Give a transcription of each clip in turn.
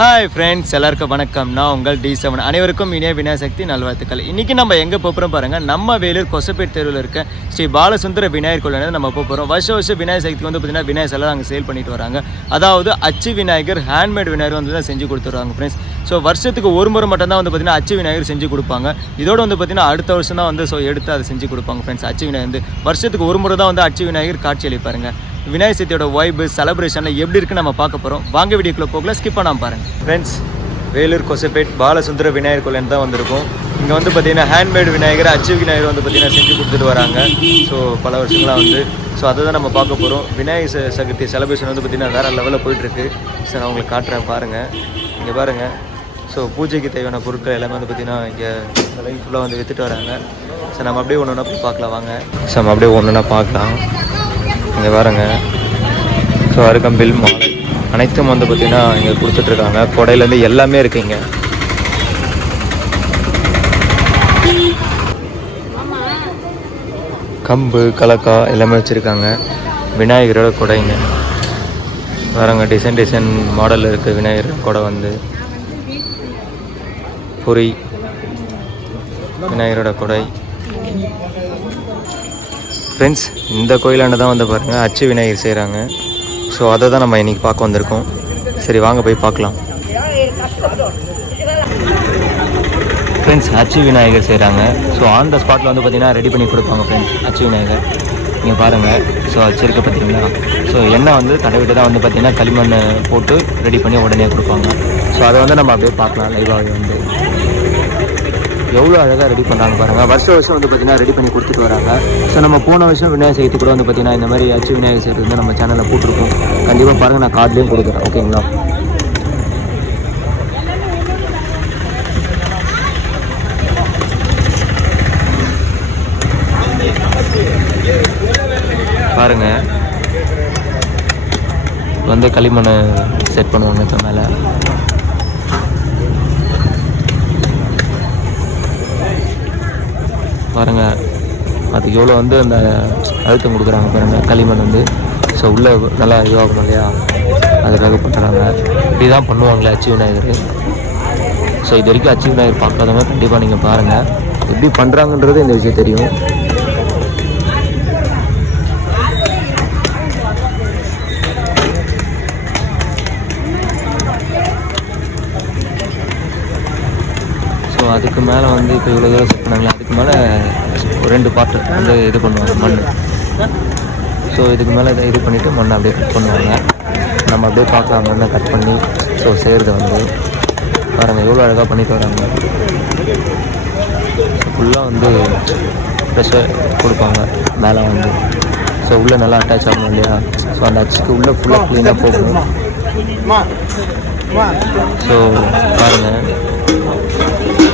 Hi friends எல்லாருக்கும் வணக்கம். நான் உங்கள் டி செவன் அனைவருக்கும் இனிய விநாயகர் நல்வாழ்த்துக்கள். இன்றைக்கி நம்ம எங்கே போகிறோம் பாருங்கள் நம்ம வேலூர் கொசப்பேட் தெருவில் இருக்க ஸ்ரீ பாலசுந்தர விநாயகர் கோயில் நம்ம போகிறோம் வருஷம் வருஷம் விநாயகர் சக்திக்கு வந்து பார்த்திங்கன்னா விநாயகர் எல்லாம் அங்கே சேல் பண்ணிட்டு வராங்க. அதாவது அச்சு விநாயகர் ஹேண்ட்மேட் விநாயகர் வந்து தான் செஞ்சு கொடுத்துருவாங்க ஃப்ரெண்ட்ஸ் ஸோ வருஷத்துக்கு ஒரு முறை மட்டும் தான் வந்து பார்த்திங்கன்னா அச்சு விநாயகர் செஞ்சு கொடுப்பாங்க. இதோட வந்து பார்த்திங்கன்னா அடுத்த வருஷம் தான் வந்து ஸோ எடுத்து அதை செஞ்சு கொடுப்பாங்க ஃப்ரெண்ட்ஸ் அச்சு விநாயகர் வந்து வருஷத்துக்கு ஒரு முறை தான் வந்து அச்சு விநாயகர் காட்சி அளிப்பாருங்க. விநாயகர் சதுர்த்தியோட வைபு செலப்ரேஷனில் எப்படி இருக்குன்னு நம்ம பார்க்க போகிறோம் வாங்க வீடியோக்குள்ள போகல ஸ்கிப் பண்ணாம பாருங்க. ஃப்ரெண்ட்ஸ் வேலூர் கொசப்பேட் பாலசுந்தர விநாயகர் கோயில் தான் வந்திருக்கோம். இங்கே வந்து பார்த்தீங்கன்னா ஹேண்ட்மேட் விநாயகர் அச்சு விநாயகர் வந்து பார்த்தீங்கன்னா செஞ்சு கொடுத்துட்டு வராங்க. ஸோ பல வருஷங்களாக வந்து. ஸோ அதை தான் நம்ம பார்க்க போகிறோம் விநாயகர் சதுர்த்தி செலப்ரேஷன் வந்து பார்த்தீங்கன்னா வேறு லெவலில் போயிட்டுருக்கு. ஸோ நான் உங்களுக்கு காட்டுறேன் பாருங்கள் இங்கே பாருங்கள் ஸோ பூஜைக்கு தேவையான பொருட்கள் எல்லாமே வந்து பார்த்தீங்கன்னா இங்கே லைன் ஃபுல்லாக வந்து விற்றுட்டு வராங்க. ஸோ நம்ம அப்படியே ஒன்று ஒன்றா போய் பார்க்கலாம் வாங்க. ஸோ நம்ம அப்படியே ஒன்று ஒன்றா பார்க்கலாம். இங்கே பாருங்க. ஸோ அருகம்பில் மாலை அனைத்தும் வந்து பார்த்திங்கன்னா இங்கே கொடுத்துட்ருக்காங்க. கொடையிலேருந்து எல்லாமே இருக்குங்க கம்பு கலக்கா எல்லாமே வச்சுருக்காங்க. விநாயகரோட கொடைங்க பாருங்க டிசைன் டிசைன் மாடலில் இருக்குது விநாயகர் கொடை வந்து. பொரி. விநாயகரோட கொடை. ஃப்ரெண்ட்ஸ் இந்த கோயிலாண்ட தான் வந்து பாருங்கள் அச்சு விநாயகர் செய்கிறாங்க ஸோ அதை தான் நம்ம இன்றைக்கி பார்க்க வந்திருக்கோம். சரி வாங்க போய் பார்க்கலாம். ஃப்ரெண்ட்ஸ் அச்சு விநாயகர் செய்கிறாங்க ஸோ ஆன் த ஸ்பாட்டில் வந்து பார்த்தீங்கன்னா ரெடி பண்ணி கொடுப்பாங்க ஃப்ரெண்ட்ஸ் அச்சு விநாயகர். நீங்கள் பாருங்கள் ஸோ வச்சிருக்க பார்த்தீங்களா ஸோ எண்ணெய் வந்து தடவிட்டு தான் வந்து பார்த்தீங்கன்னா களிமண் போட்டு ரெடி பண்ணி உடனே கொடுப்பாங்க. ஸோ அதை வந்து நம்ம அப்படியே பார்க்கலாம் லைவாகவே வந்து. எவ்வளோ அழகாக ரெடி பண்ணுறாங்க பாருங்கள் வருஷம் வருஷம் வந்து பார்த்தீங்கன்னா ரெடி பண்ணி கொடுத்துட்டு வராங்க. ஸோ நம்ம போன வருஷம் விநாயகர் சதுர்த்தி கூட வந்து பார்த்தீங்கன்னா இந்த மாதிரி அச்சு விநாயகர் சதுர்த்தி வந்து நம்ம சேனலில் போட்டிருக்கோம். கண்டிப்பாக பாருங்கள் நான் கார்ட்லேயும் கொடுக்குறேன். ஓகேங்களா பாருங்க. வந்து களிமண் செட் பண்ணுவாங்க இப்போ மேலே. பாருங்கள் அதுக்கு எவ்வளோ வந்து அந்த அழுத்தம் கொடுக்குறாங்க பாருங்கள் களிமண் வந்து. ஸோ உள்ளே நல்லா இதுவாகணும் இல்லையா? அதுக்காக பண்ணுறாங்க இப்படி தான் பண்ணுவாங்களே அச்சு விநாயகர் ஸோ இது வரைக்கும் அச்சு விநாயகர் பார்க்காதவங்க கண்டிப்பாக நீங்கள் பாருங்கள் எப்படி பண்ணுறாங்கன்றது இந்த விஷயம் தெரியும். மேலே வந்து இப்போ இவ்வளோ தூரம் செட் பண்ணாங்களே அதுக்கு மேலே ஒரு ரெண்டு பாட்டு வந்து இது பண்ணுவாங்க மண். ஸோ இதுக்கு மேலே இதை இது பண்ணிவிட்டு மண்ணை அப்படியே கட் பண்ணுவாங்க. நம்ம அப்படியே பார்க்கலாம் மண்ணை கட் பண்ணி ஸோ செய்கிறது வந்து. பாருங்கள் எவ்வளோ அழகாக பண்ணிட்டு வராங்க. ஃபுல்லாக வந்து ப்ரெஷர் கொடுப்பாங்க மேலே வந்து. ஸோ உள்ளே நல்லா அட்டாச் ஆகணும் இல்லையா? ஸோ அந்த அச்சுக்கு உள்ளே ஃபுல்லாக க்ளீனாக போகணும். ஸோ பாருங்கள்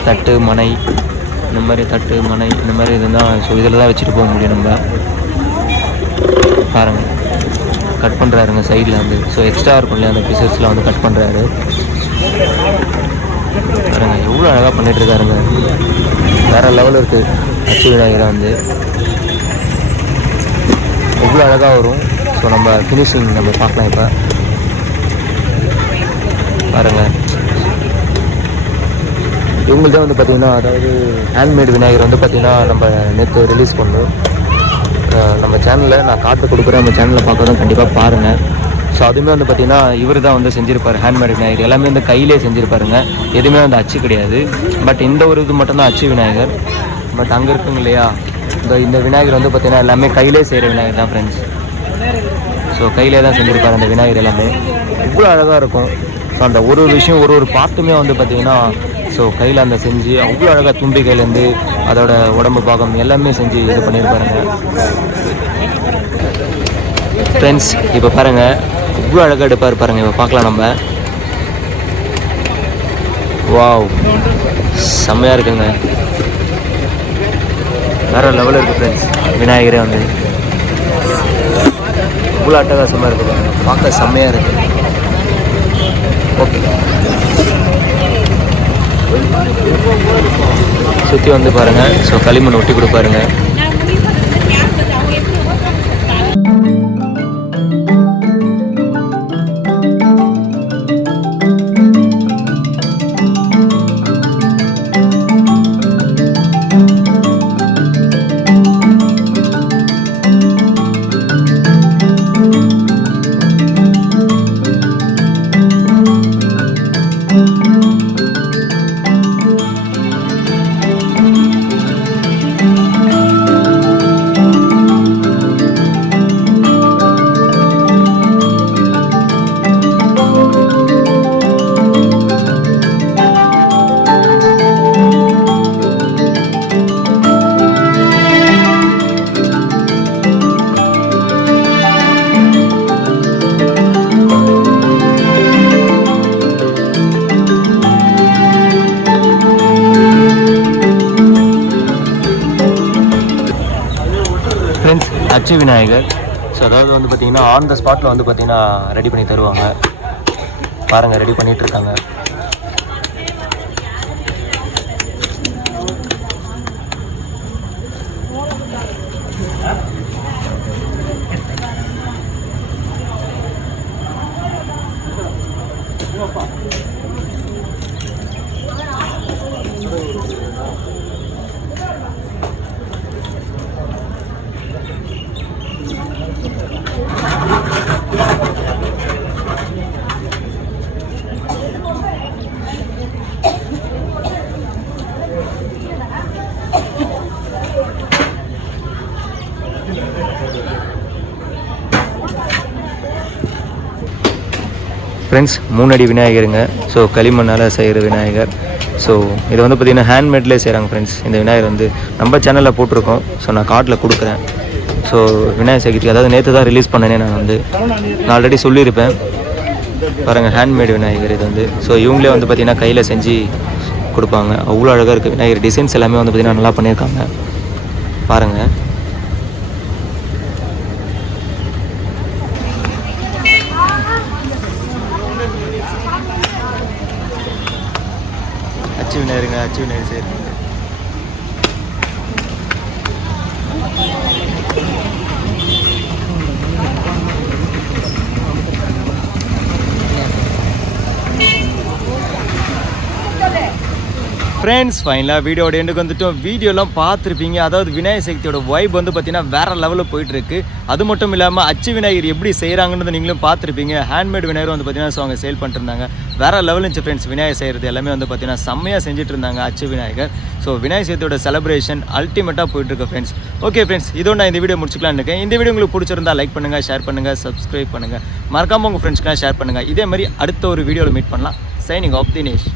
தட்டு மனை இந்த மாதிரி தட்டு மனை இந்த மாதிரி இதுதான் ஸோ இதில் தான் வச்சுட்டு போக முடியும் நம்ம. பாருங்கள் கட் பண்ணுறாருங்க சைடில் வந்து. ஸோ எக்ஸ்ட்ரா இருக்கும் இல்லையா அந்த பீசஸ்லாம் வந்து கட் பண்ணுறாரு பாருங்க எவ்வளோ அழகாக பண்ணிகிட்ருக்காருங்க இருக்காருங்க. வேற லெவலில் இருக்குது அச்சு விநாயகரை வந்து. எவ்வளோ அழகாக வரும். ஸோ நம்ம ஃபினிஷிங் நம்ம பார்க்கலாம் இப்போ. பாருங்கள் இவங்கள்ட்ட வந்து பார்த்திங்கன்னா அதாவது ஹேண்ட்மேட் விநாயகர் வந்து பார்த்திங்கன்னா நம்ம நேற்று ரிலீஸ் பண்ணோம். நம்ம சேனலில் நான் காட்டு கொடுக்குறேன் நம்ம சேனலில் பார்க்குறதும் கண்டிப்பாக பாருங்கள் ஸோ அதுவுமே வந்து பார்த்திங்கன்னா இவர் தான் வந்து செஞ்சுருப்பார் ஹேண்ட்மேட் விநாயகர். எல்லாமே வந்து கையிலே செஞ்சுருப்பாருங்க. எதுவுமே வந்து அச்சு கிடையாது. பட் இந்த ஒரு இது மட்டும்தான் அச்சு விநாயகர். பட் அங்கே இருக்குங்க இல்லையா? இந்த இந்த விநாயகர் வந்து பார்த்திங்கன்னா எல்லாமே கையிலே செய்கிற விநாயகர் தான் ஃப்ரெண்ட்ஸ் ஸோ கையிலே தான் செஞ்சுருப்பார் அந்த விநாயகர் எல்லாமே. இவ்வளோ அழகாக இருக்கும். ஸோ அந்த ஒரு ஒரு விஷயம் ஒரு ஒரு பாட்டுமே வந்து பார்த்திங்கன்னா ஸோ கையில் அந்த செஞ்சு அவ்வளோ அழகாக தும்பிக்கையிலேருந்து அதோட உடம்பு பாகம் எல்லாமே செஞ்சு இது பண்ணியிருப்பாருங்க ஃப்ரெண்ட்ஸ் இப்போ பாருங்கள் இவ்வளோ அழகாக எடுப்பார் பாருங்கள் இப்போ பார்க்கலாம் நம்ம. வாவ் செம்மையாக இருக்குங்க. வேறு லெவலில் இருக்குது ஃப்ரெண்ட்ஸ் விநாயகரே வந்து. இவ்வளோ அட்டகாசமாக இருக்குது பார்க்க செம்மையாக இருக்குது ஓகே சுற்றி வந்து பாருங்கள் ஸோ களிமண் ஒட்டி கொடுப்பாருங்க. உச்சி விநாயகர். ஸோ அதாவது வந்து பார்த்திங்கன்னா ஆன் த ஸ்பாட்டில் வந்து பார்த்திங்கன்னா ரெடி பண்ணி தருவாங்க. பாருங்கள் ரெடி பண்ணிகிட்டு இருக்காங்க. ஃப்ரெண்ட்ஸ் மூணடி விநாயகருங்க. ஸோ களிமண்ணால் செய்கிற விநாயகர். ஸோ இது வந்து பார்த்திங்கன்னா ஹேண்ட்மேட்லேயே செய்கிறாங்க ஃப்ரெண்ட்ஸ் இந்த விநாயகர் வந்து நம்ம சேனலில் போட்டிருக்கோம். ஸோ நான் கார்டில் கொடுக்குறேன். ஸோ விநாயகர் சதுர்த்தி அதாவது நேற்று தான் ரிலீஸ் பண்ணேனே நான் வந்து. நான் ஆல்ரெடி சொல்லியிருப்பேன். பாருங்கள் ஹேண்ட்மேடு விநாயகர் இது வந்து. ஸோ இவங்களே வந்து பார்த்திங்கன்னா கையில் செஞ்சு கொடுப்பாங்க. அவ்வளோ அழகாக இருக்குது விநாயகர் டிசைன்ஸ் எல்லாமே வந்து பார்த்திங்கன்னா நல்லா பண்ணியிருக்காங்க. பாருங்கள் அச்சு விநாயகருங்க அச்சு விநாயகர் சரி ஃப்ரெண்ட்ஸ் ஃபைனலாக வீடியோட எண்டுக்கு வந்துட்டோம். வீடியோலாம் பார்த்துருப்பீங்க. அதாவது விநாயகர் சக்தியோட வைப் வந்து பார்த்தீங்கன்னா வேற லெவலில் போயிட்டுருக்கு. அது மட்டும் இல்லாமல் அச்சு விநாயகர் எப்படி செய்கிறாங்கன்றதை நீங்களும் பார்த்துருப்பீங்க. ஹேண்ட்மேட் விநாயகர் வந்து பார்த்தீங்கன்னா ஸோ அவங்க சேல் பண்ணிட்டுருந்தாங்க. வேறு வேற லெவல் இருந்துச்சு ஃப்ரெண்ட்ஸ் விநாயகர் செய்கிறது எல்லாமே வந்து பார்த்தீங்கன்னா செம்மையாக செஞ்சுட்டு இருந்தாங்க அச்சு விநாயகர். ஸோ விநாயகர் சதுர்த்தியோட செலிப்ரேஷன் அல்டிமேட்டாக போயிட்டுருக்கு ஃப்ரெண்ட்ஸ் ஓகே ஃப்ரெண்ட்ஸ் இதோட நான் இந்த வீடியோ முடிச்சுக்கலாம்னு இருக்கேன். இந்த வீடியோ உங்களுக்கு பிடிச்சிருந்தா லைக் பண்ணுங்கள் ஷேர் பண்ணுங்கள் சப்ஸ்கிரைப் பண்ணுங்கள் மறக்காமல் உங்கள் ஃப்ரெண்ட்ஸ்க்கெலாம் ஷேர் பண்ணுங்கள் இதே மாதிரி அடுத்த ஒரு வீடியோவில் மீட் பண்ணலாம். Signing off Dinesh